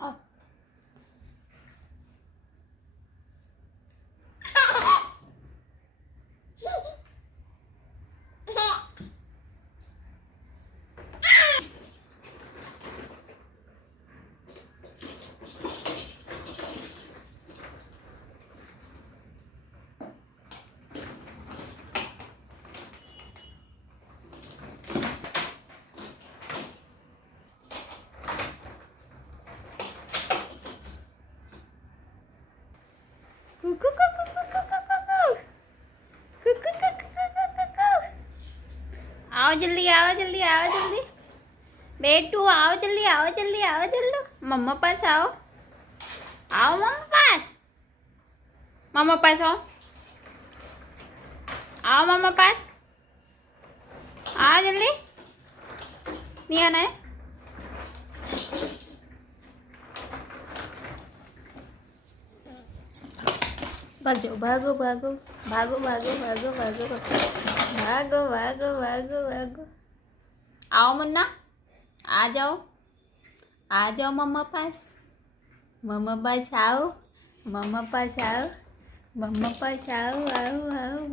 आओ। आओ जल्दी, आओ जल्दी, आओ जल्दी बेटू, आओ जल्दी, आओ जल्दी, आओ जल्दी। मम्मा पास आओ, आओ मम्मा पास, मम्मा पास आओ, आओ मम्मा पास, आओ जल्दी। नहीं आना है? भाग जाओ, भागो भागो भागो भागो भागो भागो भागो भागो भागो भागो। आओ मुन्ना, आ जाओ, आ जाओ मम्मा पास, मम्मा पास आओ, मम्मा पास आओ, मम्मा पास आओ, आओ आओ